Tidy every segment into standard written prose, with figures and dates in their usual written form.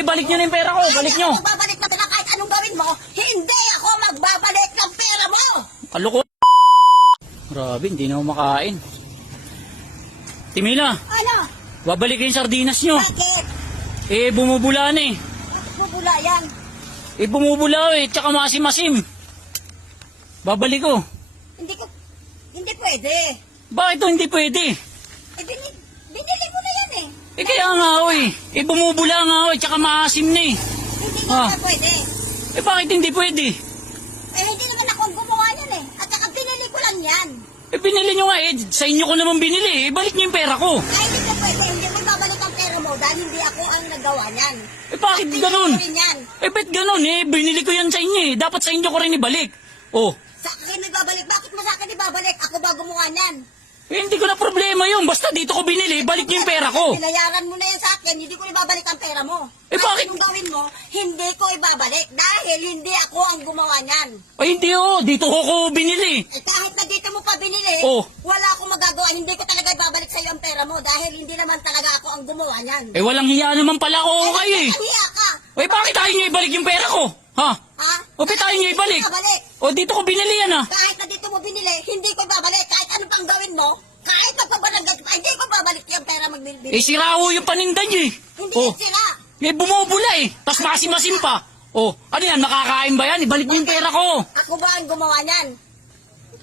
Balik nyo na yung pera ko, balik nyo. Magbabalik na pera kahit anong gawin mo, hindi ako magbabalik ng pera mo! Kaloko. Grabe, hindi na ako makain. Timila, Ano? babalik yung sardinas nyo. Bakit? Bumubula na eh. Bakit mo bula yan? Bumubula tsaka masim-masim. Babalik ko. Hindi pwede. Bakit to hindi pwede? Binili mo na yan Kaya nga bumubula nga tsaka maasim na eh. Hindi Ah. na pwede. Bakit hindi pwede? Hindi naman ako ang gumawa yan At saka binili ko lang yan. Binili nyo nga sa inyo ko naman binili balik nyo yung pera ko. Ay, hindi ka pwede. Hindi mo babalik ang pera mo dahil hindi ako ang nagawa yan. Bakit Binili ganun? ko rin yan. Ba't ganun binili ko yan sa inyo dapat sa inyo ko rin ibalik. Sa akin ibabalik. Bakit mo sa akin ibabalik? Ako ba gumawa yan? Hindi ko na problema yun. Basta dito ko binili, balik niyo yung pera ko. Binayaran mo na yan sa akin, hindi ko ibabalik ang pera mo. Bakit? Anong gawin mo, hindi ko ibabalik dahil hindi ako ang gumawa niyan. Hindi dito ko binili. Kahit na dito mo pa binili, wala akong magagawa. Hindi ko talaga ibabalik sa iyo ang pera mo dahil hindi naman talaga ako ang gumawa niyan. Walang hiya naman pala ako kayo Hiya ka. Bakit tayo niyo ibalik yung pera ko? Ha? Ha? Bakit tayo niyo ibalik? Dito ko binili yan Kahit na dito mo binili, hindi ko ibabalik. Kahit ano pang gawin mo, kahit magpabarangay ka pa, hindi ko babalik yung pera magbibili. Sira yung paninda niyo Hindi yan sira. Bumubula Tapos masim-masim pa. Ano yan, makakain ba yan? Ibalik niyo yung pera ko. Ako ba ang gumawa niyan?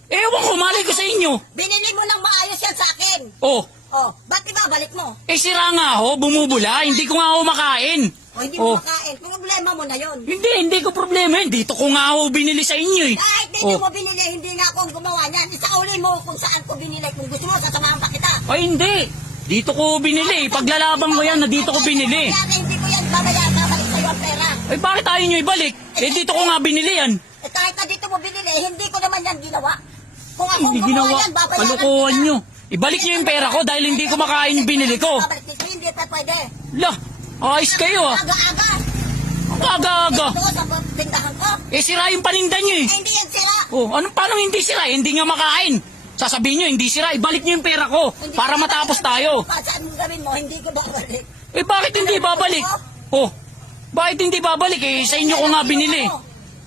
Ewan ko, malay ko sa inyo. Binili mo ng maayos yan sa akin. Ba't ibabalik mo? Sira nga bumubula. Hindi ko nga makain. Hindi mo makain. Problema mo na yon. Hindi ko problema yun. Dito ko nga binili sa inyo Kahit dito mo binili, hindi nga ako ang gumawa niyan. Isauli mo kung saan ko binili. Kung gusto mo, sasamahan pa kita. Hindi. Dito ko binili. Paglalabang ko yan na dito ko binili. Kaya hindi ko yan babalik sa iyo ang pera. Bakit tayo nyo ibalik? Dito ko nga binili yan. Kahit na dito mo binili, hindi ko naman yan ginawa. Kung ako Hindi gumawa ginawa. yan, babayaran Kalukuhan kita. nyo. Ibalik nyo yung pera ko dahil hindi ko makain yung binili ko. Babalik dito, hindi pa pwede. Lah, ayos kayo Aga-aga. Ang aga-aga. Ito sa tindahan ko. Sira yung paninda nyo Hindi yan sira. Paano hindi sira? Hindi nga makain. Sasabihin nyo, hindi sira. Ibalik nyo yung pera ko para matapos tayo. Saan mo gawin mo, hindi ko babalik. Bakit hindi babalik? Bakit hindi babalik? Sa inyo ko nga binili.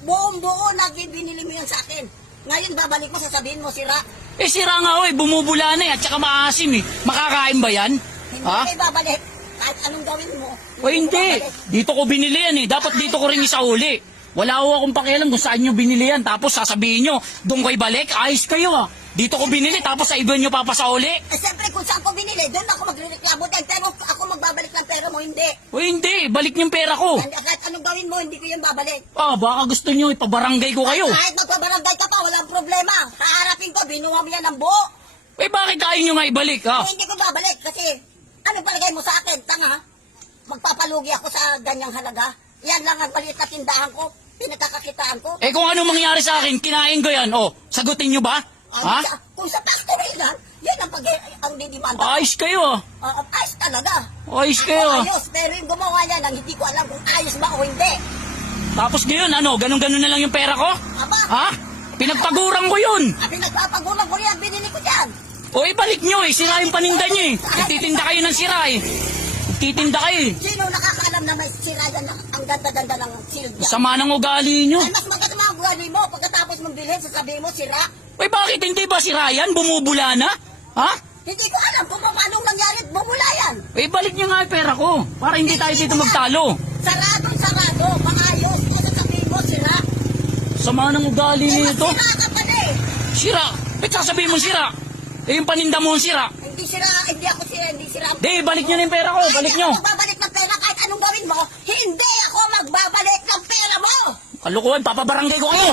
Buong buo na binili mo yan sa akin. Ngayon babalik mo, sasabihin mo sira. Sira nga bumubula na at saka maasim Makakain ba yan? Hindi ko ibabalik. Kahit anong gawin mo. Hindi. Dito ko binili yan Dapat dito ko rin isauli. Wala akong pakialam kung saan nyo binili yan. Tapos sasabihin nyo, doon ko ibalik. Ayos kayo Dito ko binili tapos sa iba nyo papasauli. Siyempre kung saan ko binili, doon ako magreklamo. Pero ako magbabalik ng pera mo, hindi. Hindi. Balik nyo yung pera ko. Kahit anong gawin mo, hindi ko yan babalik. Baka gusto nyo ipabarangay ko kayo. Kahit magpabarangay ka pa, walang problema. Haharapin ko, binuha mo yan ng buo. Bakit tayo nyo nga ibalik Hindi ko babalik kasi ano palagay mo sa akin, tanga? Magpapalugi ako sa ganyang halaga. Yan lang ang maliit na tindahan ko, pinagkakakitaan ko. Kung ano mangyari sa akin, kinain ko yan. Sagutin nyo ba? Kung sa factory lang, yan ang didimanda. Ayos kayo Ayos talaga. Ayos kayo Ayos, pero yung gumawa niya lang, hindi ko alam kung ayos ba o hindi. Tapos ngayon, ganun-ganun na lang yung pera ko? Aba, Pinagpaguran ko yun. pinagpapagulang ko yan, binili ko dyan. Ibalik nyo sira yung paninda nyo Nagtitinda kayo ng sira Nagtitinda kayo Sino nakakaalam na may sira yan, ang ganda-ganda ng silog yan? Sama ng ugali nyo. Ay, mas maganda mga ugali mo, pagkatapos mong bilhin, sasabihin mo sira. Bakit hindi ba sira yan? Bumubula na? Hindi ko alam kung paano nangyari, bumula yan. Balik nyo nga yung pera ko para hindi tayo dito magtalo. Sarado, maayos. Kung sasabihin mo, sira. Sama ng ugali nito. Sira ka pa na Sira? Ba't sasabihin mo sira? Yung paninda mo ang sira. Hindi sira, hindi ako sira, hindi sira. Balik nyo na yung pera ko. Balik nyo. Hindi ako magbabalik ng pera kahit anong gawin mo. Hindi ako magbabalik ng pera mo. Kalukuhan, papabarangay ko kayo.